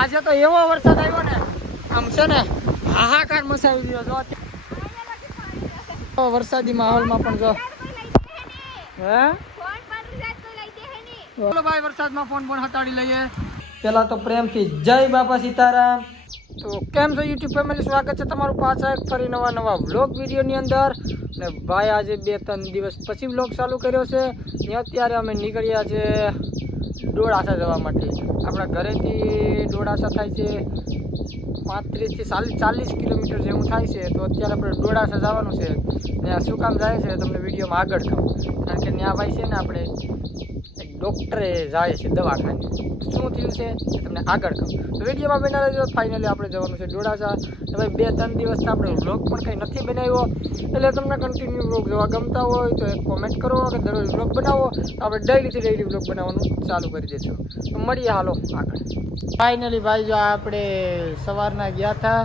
આજે તો એવો વરસાદ આવ્યો ને આમ છે ને હાહાકાર મચાવી દીધો જો વરસાદી માહોલમાં પણ જો હે બોલો ભાઈ વરસાદમાં ફોન હટાડી લઈએ પેલા તો પ્રેમથી જય બાપા સીતારામ। તો કેમ છો યુટ્યુબ ફેમિલી, સ્વાગત છે તમારું પાછા એક ફરી નવા વ્લોગ વિડીયોની અંદર। ને ભાઈ આજે 2-3 દિવસ પછી વ્લોગ ચાલુ કર્યો છે ને અત્યારે અમે નીકળ્યા છે ડોળાસા જવા માટે। આપણા ઘરેથી ડોળાસા થાય છે 35 થી 40 કિલોમીટર જેવું થાય છે। તો અત્યારે આપણે ડોળાસા જવાનું છે ને શું કામ જાય છે તમને વિડીયોમાં આગળ કહું, કારણ કે ત્યાં ભાઈ છે ને આપણે એક ડૉક્ટરે જાય છે દવાખાને, શું થયું છે એ તમને આગળ કહું, તો વિડીયોમાં બના રહેજો। ફાઇનલી આપણે જવાનું છે ડોળાસા। હવે 2-3 દિવસથી આપણે વ્લોગ પણ કંઈ નથી બનાવ્યો, એટલે તમને કન્ટિન્યુ વ્લોગ જોવા ગમતા હોય તો એક કોમેન્ટ કરો કે દરરોજ વ્લોગ બનાવો, તો આપણે ડેઈલી વ્લોગ બનાવવાનું ચાલુ કરી દઈશું। તો મળીએ હાલો આગળ। ફાઇનલી ભાઈ જો આપણે સવારના ગયા હતા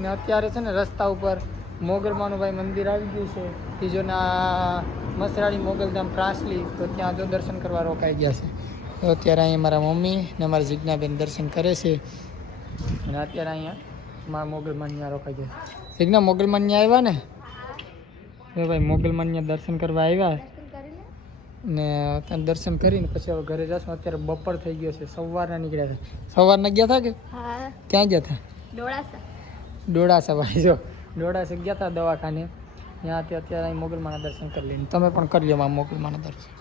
ને અત્યારે છે ને રસ્તા ઉપર મોગલમાનું ભાઈ મંદિર આવી ગયું છે, ત્રીજોના મસરાળી મોગલધામ પ્રાસલી, તો ત્યાં જો દર્શન કરવા રોકાઈ ગયા છે। તો અત્યારે અહીંયા મારા મમ્મી ને મારા જીજ્ઞાબેન દર્શન કરે છે અને અત્યારે અહીંયા મારા મોગલમાન ત્યાં રોકાઈ ગયા। જીજ્ઞા મોગલમાન ત્યાં આવ્યા ને, તો ભાઈ મોગલમાન ત્યાં દર્શન કરવા આવ્યા ને ત્યાં દર્શન કરીને પછી હવે ઘરે જશું। અત્યારે બપોર થઈ ગયો છે, સવારના નીકળ્યા હતા। સવારના ગયા હતા કે ક્યાં ગયા હતા? ડોળાસા ભાઈ જો ડોળાસા ગયા હતા દવાખાને, ત્યાંથી અત્યારે અહીં મોગલમાના દર્શન કરી લઈને તમે પણ કરી લો મારા મોગલમાના દર્શન।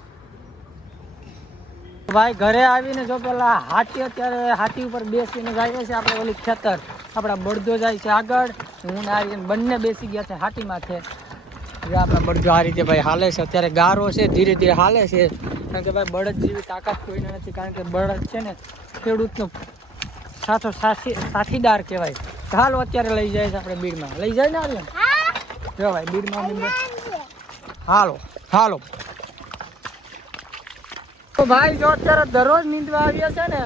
ભાઈ ઘરે આવીને જો પેલા હાથી, અત્યારે હાથી ઉપર બેસીને જાય છે આપણે ઓલી ખેતર, આપણા બળદો જાય છે આગળ, હું ને આવીને બંને બેસી ગયા છે હાથી માથે। આપણા બળદો આ રીતે ભાઈ હાલે છે, અત્યારે ગારો છે ધીરે ધીરે હાલે છે, કારણ કે ભાઈ બળદ જેવી તાકાત કોઈને નથી, કારણ કે બળદ છે ને ખેડૂતનો સાથીદાર કહેવાય। હાલો અત્યારે લઈ જાય છે આપણે બીડમાં, લઈ જાય ને આર્યન જો ભાઈ બીડમાં હાલો હાલો। તો ભાઈ જો અત્યારે દરરોજ નીંદવા આવ્યા છે ને,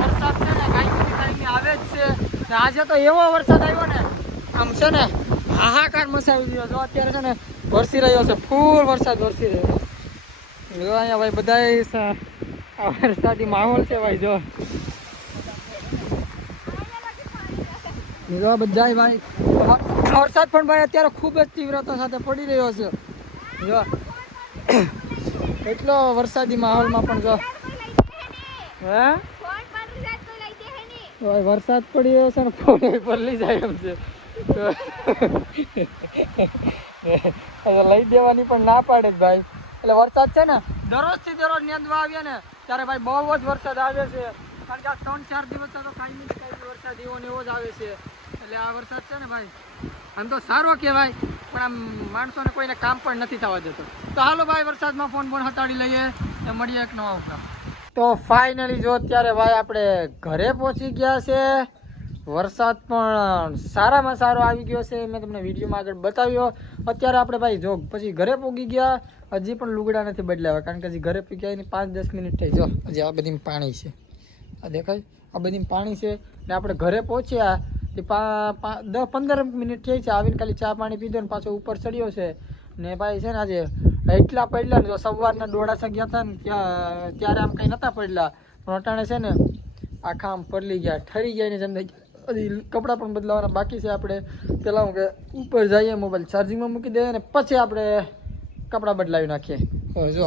વરસાદ છે ને કાંઈ ટાઈમે આવે જ છે ને આજે તો એવો વરસાદ આવ્યો ને આમ છે ને હાહાકાર મચાવી દીધો। જો અત્યારે છે ને વરસી રહ્યો છે, ફૂલ વરસાદ વરસી રહ્યો છે। જો અહીંયા ભાઈ બધા વરસાદી માહોલ છે ભાઈ, જો બધા ભાઈ વરસાદ પણ ભાઈ અત્યારે ખૂબ જ તીવ્રતા સાથે પડી રહ્યો છે। જો એટલો વરસાદી માહોલમાં પણ જો હે વરસાદ પડી રહ્યો છે ને ફોન પર લઈ જાય એમ છે, લઈ દેવાની પણ ના પાડે જ ભાઈ। એટલે વરસાદ છે ને દરરોજથી દરરોજ નીંદવા આવીએ ને ત્યારે ભાઈ બહુ જ વરસાદ આવે છે, કારણ કે આ 3-4 દિવસ તો કાંઈ વરસાદ એવો ને એવો જ આવે છે। એટલે આ વરસાદ છે ને ભાઈ આમ તો સારો કહેવાય, પણ આમ માણસોને કોઈને કામ પણ નથી થવા દેતો। તો હાલો ભાઈ વરસાદમાં ફોન હટાડી લઈએ ને મળીએ એક નવા ઉપરામ। તો ફાઇનલી જો અત્યારે ભાઈ આપણે ઘરે પહોંચી ગયા છે, વરસાદ પણ સારામાં સારો આવી ગયો છે, મેં તમને વિડીયોમાં આગળ બતાવ્યો। અત્યારે આપણે ભાઈ જો પછી ઘરે પહોંચી ગયા, હજી પણ લુગડા નથી બદલાવ્યા, કારણ કે હજી ઘરે પહોંચ્યા એની 5-10 મિનિટ થઈ। જો હજી આ બધી પાણી છે, આ દેખાય આ બધી પાણી છે ને આપણે ઘરે પહોંચ્યા 10-15 મિનિટ થઈ છે, આવીને ખાલી ચા પાણી પીધો ને પાછો ઉપર ચડ્યો છે ને ભાઈ છે ને આજે એટલા પડલા ને, જો સવારના ડોળાસા ગયા હતા ને ત્યારે આમ કંઈ નહોતા પડલા, પણ અટાણે છે ને આખા આમ પડલી ગયા, ઠરી ગયા ને જેમ હજી કપડાં પણ બદલાવાના બાકી છે। આપણે પહેલાં હું કે ઉપર જઈએ, મોબાઈલ ચાર્જિંગમાં મૂકી દઈએ ને પછી આપણે કપડાં બદલાવી નાખીએ। જો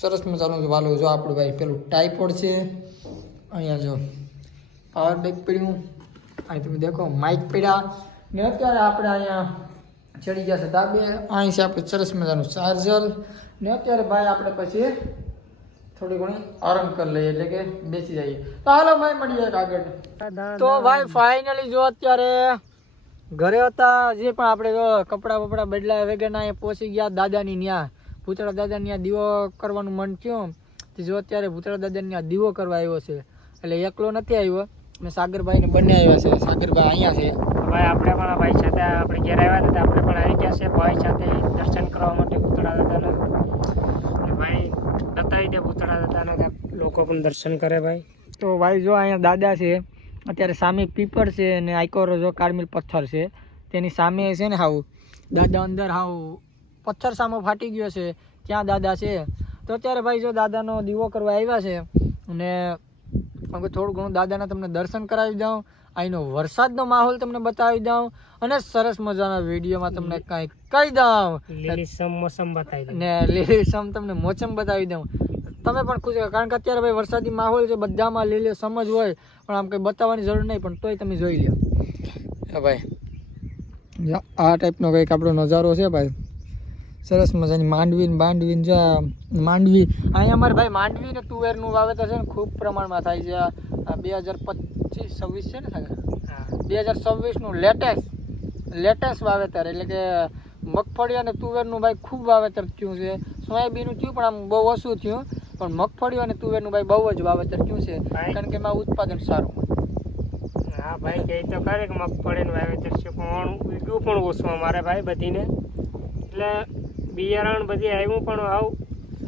સરસ મજાનું વાલો જો આપણું ભાઈ પેલું ટાઈપોડ છે, અહીંયા જો પાવર બેગ પડ્યું, અહીં તમે દેખો માઇક પડ્યા ને અત્યારે આપણે અહીંયા ચડી ગયા છે ધાબે, અહીં છે આપણે સરસ મજાનું ચાર્જર ને અત્યારે ભાઈ આપણે પછી થોડી ઘણી આરામ કરી લઈએ, એટલે કે બેસી જઈએ। તો હાલો ભાઈ મળીએ આગળ। તો ભાઈ ફાઇનલી જો અત્યારે ઘરે હતા, જે પણ આપણે જો કપડાં બપડા બદલાયા વગરના અહીંયા પહોંચી ગયા દાદાની ન્યા, ભૂતળા દાદાની ત્યાં દીવો કરવાનું મન થયું, જો અત્યારે ભૂતળા દાદાની ત્યાં દીવો કરવા આવ્યો છે, એટલે એકલો નથી આવ્યો, મેં સાગરભાઈને બંને આવ્યા છે। સાગરભાઈ અહીંયા છે ભાઈ, આપણે પણ ભાઈ સાથે આપણે ઘેર આવ્યા હતા, આપણે પણ આવી ગયા છે ભાઈ સાથે દર્શન કરવા માટે ભૂતળા દાદાના। ભાઈ બતાવી દે ભૂતળા દાદાના, લોકો પણ દર્શન કરે ભાઈ। તો ભાઈ જો અહીંયા દાદા છે, અત્યારે સામે પીપળ છે અને આઈકોરો જો કાળમીલ પથ્થર છે, તેની સામે છે ને હાવ દાદા અંદર હાવ પથ્થર સામો ફાટી ગયો છે, ત્યાં દાદા છે। તો અત્યારે ભાઈ જો દાદાનો દીવો કરવા આવ્યા છે અને કે થોડું ઘણું દાદાના તમને દર્શન કરાવી દઉં, અહીંનો વરસાદનો માહોલ તમને બતાવી દઉં અને સરસ મજાના વિડીયોમાં તમને કાંઈ કહી દઉં, લીલીછમ મોસમ બતાવી દઉં ને લીલીછમ તમને મોસમ બતાવી દઉં. તમે પણ ખુશ રહો, કારણ કે અત્યારે ભાઈ વરસાદી માહોલ છે, બધામાં લીલીછમ જ હોય, પણ આમ કંઈ બતાવવાની જરૂર નહીં, પણ તોય તમે જોઈ લો ભાઈ. આ ટાઈપનો કંઈક આપણો નજારો છે ભાઈ, સરસ મજાની માંડવી માંડવી અહીંયા અમારે ભાઈ માંડવી ને તુવેરનું વાવેતર છે ને ખૂબ પ્રમાણમાં થાય છે. 2025-26 છે ને 2026નું લેટેસ્ટ વાવેતર, એટલે કે મગફળી અને તુવેરનું ભાઈ ખૂબ વાવેતર થયું છે. સોયાબીનનું થયું પણ આમ બહુ ઓછું થયું, પણ મગફળી અને તુવેરનું ભાઈ બહુ જ વાવેતર થયું છે, કારણ કે એમાં ઉત્પાદન સારું. હા ભાઈ કહે તો ખરે કે મગફળીનું વાવેતર છે, પણ ઉગ્યું પણ ઓછું અમારે ભાઈ બધીને, એટલે બિયારણ બધી આવ્યું પણ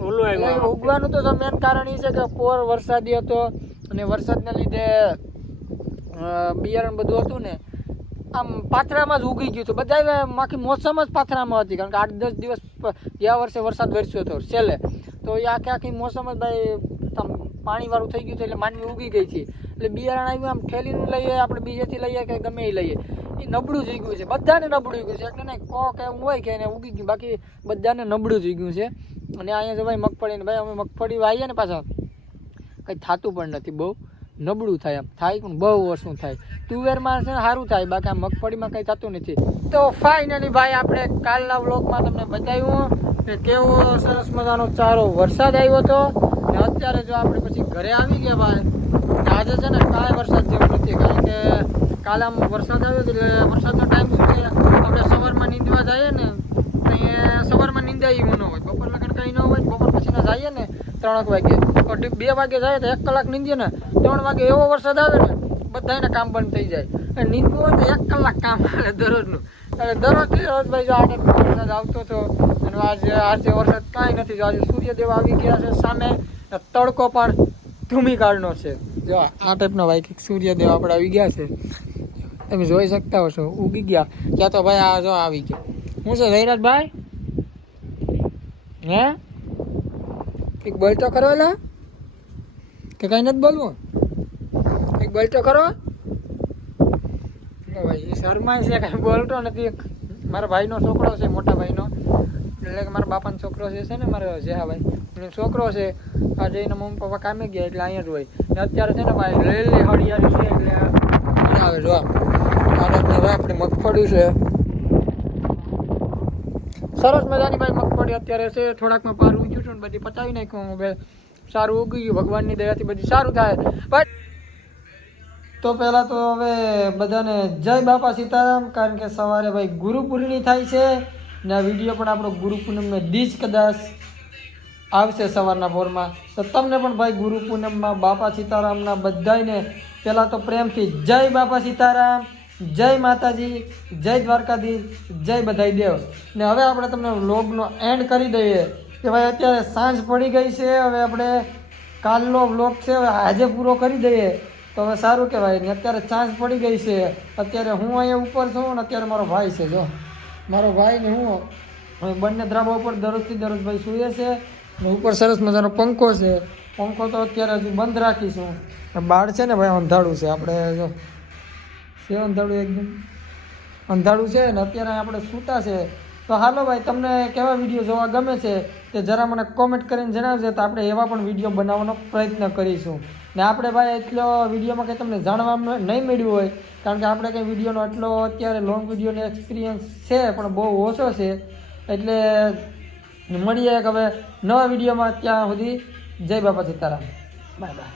ઓલું આવ્યું. ઉગવાનું તો મેન કારણ એ છે કે પોર વરસાદી હતો અને વરસાદના લીધે બિયારણ બધું હતું ને આમ પાથરામાં જ ઉગી ગયું હતું. બધા આખી મોસમ જ પાથરામાં હતી, કારણ કે 8-10 દિવસ ગયા વર્ષે વરસાદ વરસ્યો હતો છેલ્લે, તો એ આખી મોસમ જ ભાઈ પાણીવાળું થઈ ગયું હતું, એટલે માંડવી ઉગી ગઈ હતી. એટલે બિયારણ આવ્યું આમ ઠેલીનું લઈએ આપણે, બીજેથી લઈએ કે ગમે એ લઈએ, એ નબળું થઈ ગયું છે, બધાને નબળું ગયું છે. એટલે નહીં કોક એવું હોય કે એને ઉગી ગયું, બાકી બધાને નબળું થઈ ગયું છે. અને અહીંયા જો ભાઈ મગફળીને ભાઈ અમે મગફળી વાવીએ ને પાછા કંઈ થતું પણ નથી, બહુ નબળું થાય, આમ થાય પણ બહુ ઓછું થાય. તુવેરમાં છે ને સારું થાય, બાકી આ મગફળીમાં કંઈ થતું નથી. તો ફાઇનલી ભાઈ આપણે કાલના વ્લોગમાં તમને બતાવ્યું કે કેવો સરસ મજાનો ચારો વરસાદ આવ્યો હતો, ને અત્યારે જો આપણે પછી ઘરે આવી ગયા ભાઈ. આજે છે ને કાંઈ વરસાદ જેવું નથી, કારણ કે કાલે આમ વરસાદ આવ્યો એટલે વરસાદનો ટાઈમ શું છે, આપણે સવારમાં નીંદવા જઈએ ને તો અહીંયા સવારમાં નીંદાય એવું ન હોય, બપોર લગન કંઈ ન હોય. બપોર પછીના જઈએ ને 3 વાગે, 2 વાગે જાય તો 1 કલાક નીંદીએ ને, 3 વાગે એવો વરસાદ આવે ને બધાને કામ બંધ થઈ જાય. અને નીંદવું હોય તો 1 કલાક કામ આવે દરરોજનું. એટલે દરરોજ ભાઈ જો આ વરસાદ આવતો હતો, અને આજે વરસાદ કાંઈ નથી. જો આજે સૂર્યદેવ આવી ગયા છે સામે, તડકો પણ ધૂમિકાળનો છે. જો આ ટાઈપનો ભાઈ કંઈક સૂર્યદેવ આપણે આવી ગયા છે, તમે જોઈ શકતા હશો, ઉગી ગયા. ત્યાં તો ભાઈ આ જો આવી ગયા. શું છે જયરાજભાઈ, હે કંઈક બોલતો કરો એલા કે કંઈ નથી બોલવું, કંઈક બોલતો કરો ભાઈ. એ શર્માય છે, કાંઈ બોલતો નથી. મારા ભાઈનો છોકરો છે, મોટા ભાઈનો, એટલે કે મારા બાપાનો છોકરો છે ને, મારો જેહાભાઈ એનો છોકરો છે. આજે એના મમ્મી પપ્પા કામે ગયા એટલે અહીંયા જ હોય. અત્યારે છે ને ભાઈ લીલી હરિયાળી છે, એટલે આવે જો આપણે મગફળી છે, સરસ મજાની ભાઈ મગફળી અત્યારે છે. થોડાકમાં પાર ઊંચું છું ને બધી પતાવી નાખ્યું મોબાઈલ, સારું ઉગી ગયું ભગવાનની દયાથી, બધી સારું થાય. બટ તો પહેલાં તો હવે બધાને જય બાપા સીતારામ, કારણ કે સવારે ભાઈ ગુરુ પૂર્ણિમ થાય છે ને આ વિડીયો પણ આપણો ગુરુ પૂનમને દીજ કદાચ આવશે સવારના પોરમાં. તો તમને પણ ભાઈ ગુરુ પૂનમમાં બાપા સીતારામના બધાને પહેલાં તો પ્રેમથી જય બાપા સીતારામ, જય માતાજી, જય દ્વારકાધીશ, જય બધાઈ દેવ. ને હવે આપણે તમને વ્લોગનો એન્ડ કરી દઈએ કે ભાઈ અત્યારે સાંજ પડી ગઈ છે. હવે આપણે કાલનો વ્લોગ છે હવે આજે પૂરો કરી દઈએ તો હવે સારું કહેવાય. ને અત્યારે સાંજ પડી ગઈ છે, અત્યારે હું અહીંયા ઉપર છું ને અત્યારે મારો ભાઈ છે, જો મારો ભાઈ ને હું બંને ધાબા ઉપર દરરોજથી દરરોજ ભાઈ સૂઈએ છે. ને ઉપર સરસ મજાનો પંખો છે, પંખો તો અત્યારે હજુ બંધ રાખીશું. બાળ છે ને ભાઈ અંધારું છે, આપણે જો છે અંધારું, એકદમ અંધારું છે ને અત્યારે આપણે સૂતા છે. તો હાલો ભાઈ, તમને કેવા વિડીયો જોવા ગમે છે તે જરા મને કોમેન્ટ કરીને જણાવજો, તો આપણે એવા પણ વિડીયો બનાવવાનો પ્રયત્ન કરીશું. ને આપણે ભાઈ એટલો વિડીયોમાં કંઈ તમને જાણવા નહીં મળ્યું હોય, કારણ કે આપણે કંઈ વિડીયોનો એટલો અત્યારે લોંગ વિડીયોનો એક્સપિરિયન્સ છે પણ બહુ ઓછો છે. એટલે મળીએ હવે નવા વિડીયોમાં, ત્યાં સુધી જય બાપા સીતારામ, બાય બાય.